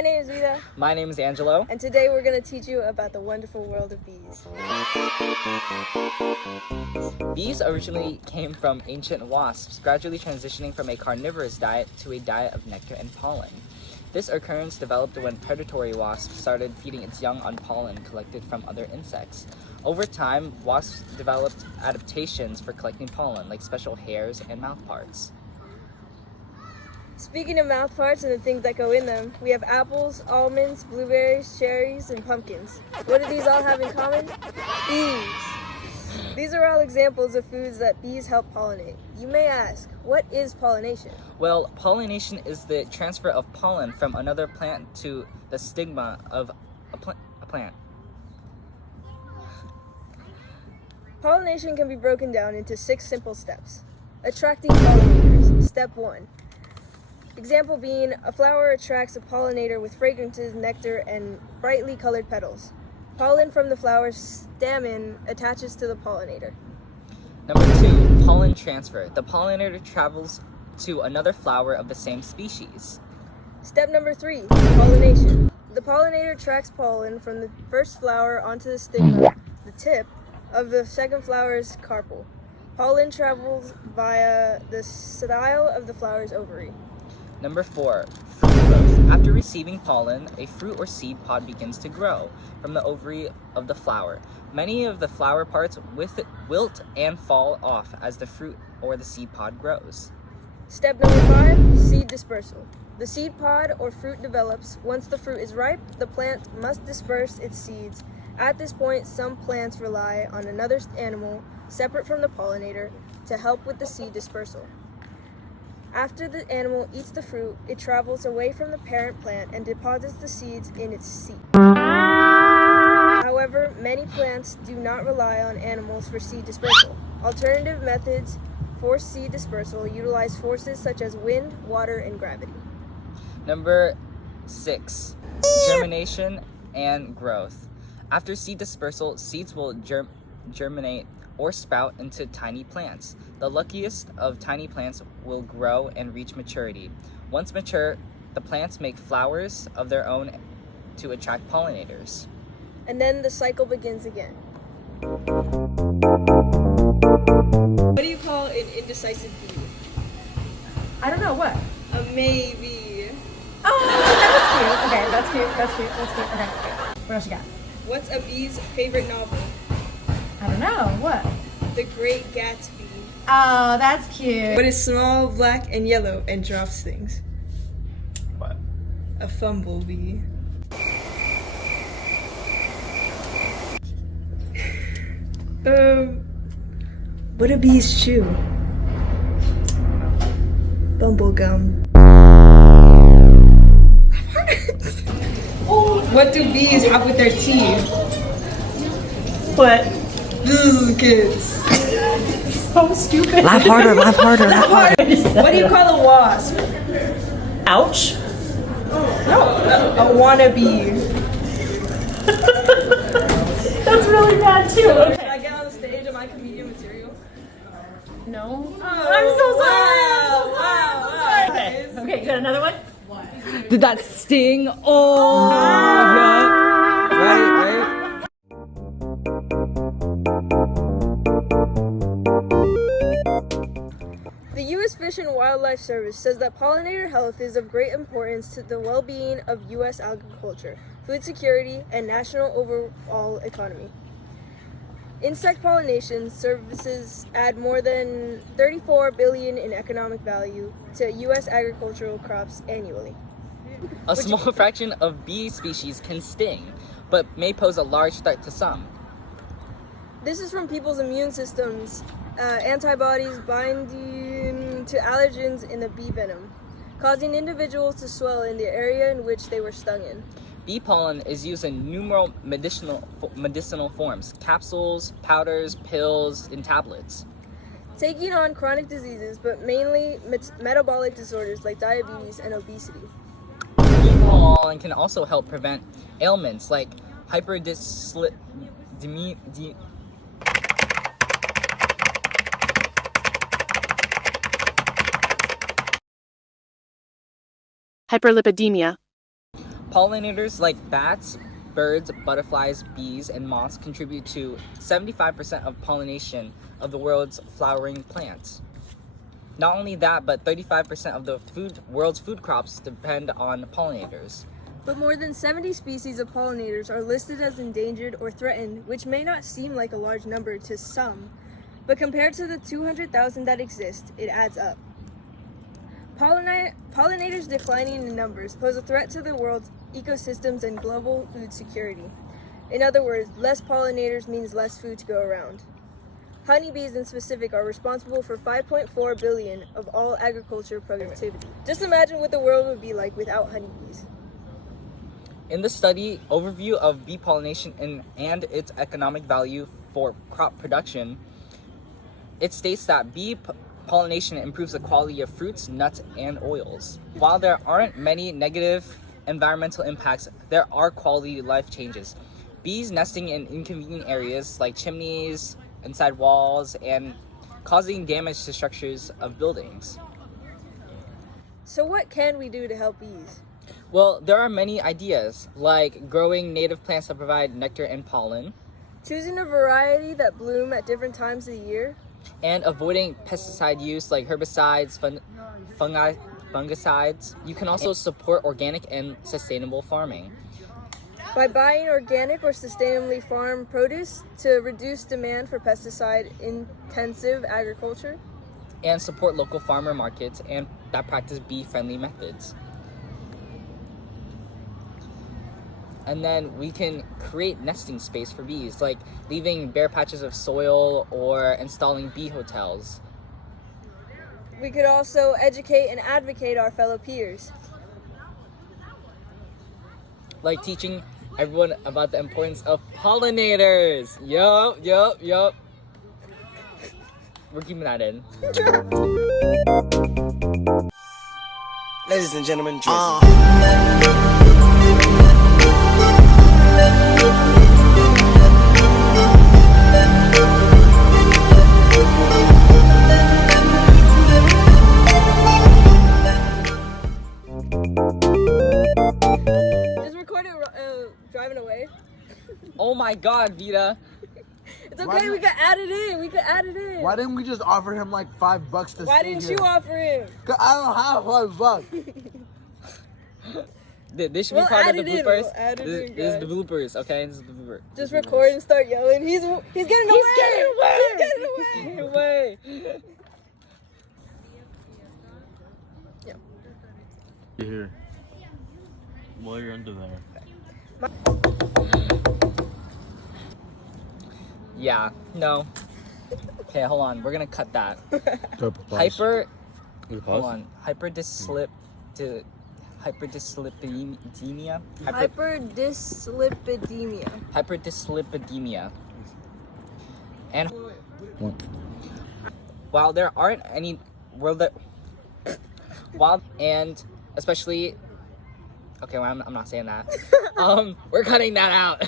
My name is Vida. My name is Angelo. And today we're going to teach you about the wonderful world of bees. Bees originally came from ancient wasps, gradually transitioning from a carnivorous diet to a diet of nectar and pollen. This occurrence developed when predatory wasps started feeding its young on pollen collected from other insects. Over time, wasps developed adaptations for collecting pollen, like special hairs and mouth parts. Speaking of mouth parts and the things that go in them, we have apples, almonds, blueberries, cherries, and pumpkins. What do these all have in common? Bees. These are all examples of foods that bees help pollinate. You may ask, what is pollination? Well, pollination is the transfer of pollen from another plant to the stigma of a plant. Pollination can be broken down into 6 simple steps. Attracting pollinators, step 1. Example being, a flower attracts a pollinator with fragrances, nectar, and brightly colored petals. Pollen from the flower's stamen attaches to the pollinator. Number 2, pollen transfer. The pollinator travels to another flower of the same species. Step number 3, pollination. The pollinator tracks pollen from the first flower onto the stigma, the tip, of the second flower's carpel. Pollen travels via the style of the flower's ovary. Number 4, fruit growth. After receiving pollen, a fruit or seed pod begins to grow from the ovary of the flower. Many of the flower parts wilt and fall off as the fruit or the seed pod grows. Step number 5, seed dispersal. The seed pod or fruit develops. Once the fruit is ripe, the plant must disperse its seeds. At this point, some plants rely on another animal, separate from the pollinator, to help with the seed dispersal. After the animal eats the fruit, it travels away from the parent plant and deposits the seeds in its seed. However, many plants do not rely on animals for seed dispersal. Alternative methods for seed dispersal utilize forces such as wind, water, and gravity. Number 6, germination and growth. After seed dispersal, seeds will germinate or sprout into tiny plants. The luckiest of tiny plants will grow and reach maturity. Once mature, the plants make flowers of their own to attract pollinators. And then the cycle begins again. What do you call an indecisive bee? I don't know, what? A maybe. Oh, that's cute. Okay, that's cute. Okay. What else you got? What's a bee's favorite novel? I don't know, what? The Great Gatsby. Oh, that's cute. What is small, black, and yellow and drops things? What? A fumblebee. What do bees chew? Bumblegum. What do bees have with their teeth? What? Kids. So stupid. Laugh harder. What do you call a wasp? Ouch. No, a wannabe. That's really bad too. Okay. Can I get on the stage of my comedian material? No. Oh, I'm so sorry. Wow. Okay, you got another one? Did that sting? Oh, yeah. Right. The U.S. Fish and Wildlife Service says that pollinator health is of great importance to the well-being of U.S. agriculture, food security, and national overall economy. Insect pollination services add more than $34 billion in economic value to U.S. agricultural crops annually. A small fraction of bee species can sting, but may pose a large threat to some. This is from people's immune systems, antibodies binding to allergens in the bee venom, causing individuals to swell in the area in which they were stung in. Bee pollen is used in numerous medicinal forms: capsules, powders, pills, and tablets. Taking on chronic diseases, but mainly metabolic disorders like diabetes and obesity. Bee pollen can also help prevent ailments like hyperlipidemia, Pollinators like bats, birds, butterflies, bees, and moths contribute to 75% of pollination of the world's flowering plants. Not only that, but 35% of the world's food crops depend on pollinators. But more than 70 species of pollinators are listed as endangered or threatened, which may not seem like a large number to some, but compared to the 200,000 that exist, it adds up. Pollinators declining in numbers pose a threat to the world's ecosystems and global food security. In other words, less pollinators means less food to go around. Honeybees in specific are responsible for 5.4 billion of all agriculture productivity. Just imagine what the world would be like without honeybees. In the study, Overview of Bee Pollination and its Economic Value for Crop Production, it states that bee pollination improves the quality of fruits, nuts, and oils. While there aren't many negative environmental impacts, there are quality life changes. Bees nesting in inconvenient areas like chimneys, inside walls, and causing damage to structures of buildings. So what can we do to help bees? Well, there are many ideas, like growing native plants that provide nectar and pollen, Choosing a variety that bloom at different times of the year, and avoiding pesticide use like herbicides, fungicides. You can also support organic and sustainable farming. by buying organic or sustainably farmed produce to reduce demand for pesticide-intensive agriculture, And support local farmer markets and that practice bee-friendly methods. And then we can create nesting space for bees, like leaving bare patches of soil or installing bee hotels. we could also educate and advocate our fellow peers. Like teaching everyone about the importance of pollinators. Yup. We're keeping that in. Ladies and gentlemen, Just record it driving away. Oh my God, Vida. It's okay, we can add it in. Why didn't we just offer him like $5 to Why stay didn't here? you offer him? 'Cause I don't have $5. This should We'll be part add of the it in, bloopers. we'll add it This in, is the guys. bloopers, okay? This is the blooper. Just record and start yelling. He's getting away. He's getting away. Here. While you're under there. Yeah, no. Okay, hold on. We're gonna cut that. Hold on. Hyperdyslipidemia. Hyperdyslipidemia. Hyperdyslipidemia. And while there aren't any and especially okay, well, I'm not saying that. We're cutting that out.